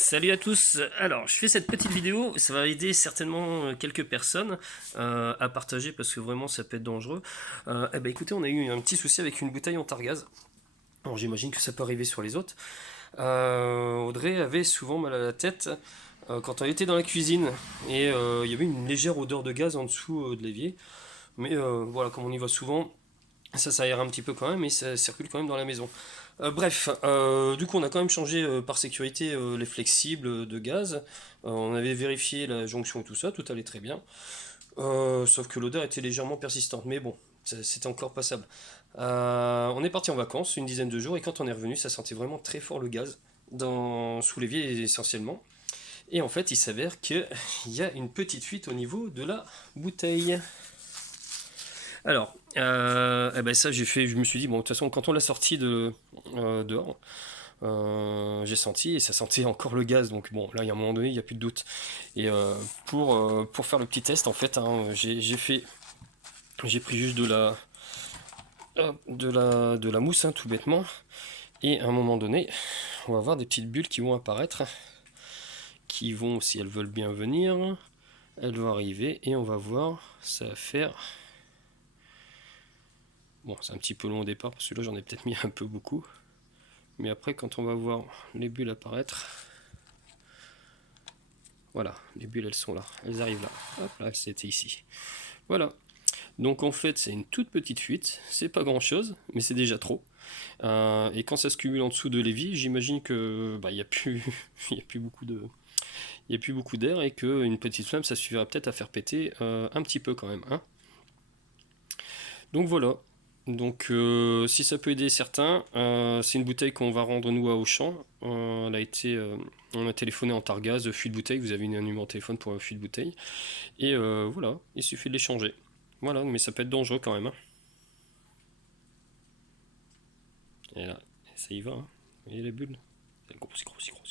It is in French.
Salut à tous. Alors, je fais cette petite vidéo, ça va aider certainement quelques personnes à partager parce que vraiment ça peut être dangereux. Eh ben écoutez, on a eu un petit souci avec une bouteille en targaz. Alors j'imagine que ça peut arriver sur les autres. Audrey avait souvent mal à la tête quand elle était dans la cuisine et il y avait une légère odeur de gaz en dessous de l'évier. Mais voilà, comme on y va souvent, ça aère un petit peu quand même et ça circule quand même dans la maison. Bref, du coup on a quand même changé par sécurité les flexibles de gaz. On avait vérifié la jonction et tout ça, tout allait très bien. Sauf que l'odeur était légèrement persistante, mais bon, c'était encore passable. On est parti en vacances une dizaine de jours et quand on est revenu, ça sentait vraiment très fort le gaz, sous l'évier essentiellement. Et en fait, il s'avère qu'il y a une petite fuite au niveau de la bouteille. Alors, eh ben ça, je me suis dit, bon, de toute façon, quand on l'a sorti dehors, j'ai senti, et ça sentait encore le gaz, donc bon, là, il y a un moment donné, il n'y a plus de doute. Et pour faire le petit test, en fait, hein, j'ai pris juste de la mousse, hein, tout bêtement, et à un moment donné, on va voir des petites bulles qui vont apparaître, qui vont, si elles veulent bien venir, elles vont arriver, et on va voir, ça va faire... Bon, c'est un petit peu long au départ, parce que là, j'en ai peut-être mis un peu beaucoup. Mais après, quand on va voir les bulles apparaître, voilà, les bulles elles sont là, elles arrivent là. Hop là, c'était ici. Voilà. Donc en fait, c'est une toute petite fuite, c'est pas grand chose, mais c'est déjà trop. Et quand ça se cumule en dessous de l'évier, j'imagine que il y a plus, il y a plus beaucoup de, il y a plus beaucoup d'air et qu'une petite flamme, ça suffira peut-être à faire péter un petit peu quand même, hein. Donc voilà. Donc si ça peut aider certains, c'est une bouteille qu'on va rendre nous à Auchan. On a téléphoné en Targaz, fuite bouteille, vous avez un numéro de téléphone pour fuite bouteille. Et voilà, il suffit de l'échanger. Voilà, mais ça peut être dangereux quand même, hein. Et là, ça y va, hein. Vous voyez la bulle? C'est grosse, grosse, grosse.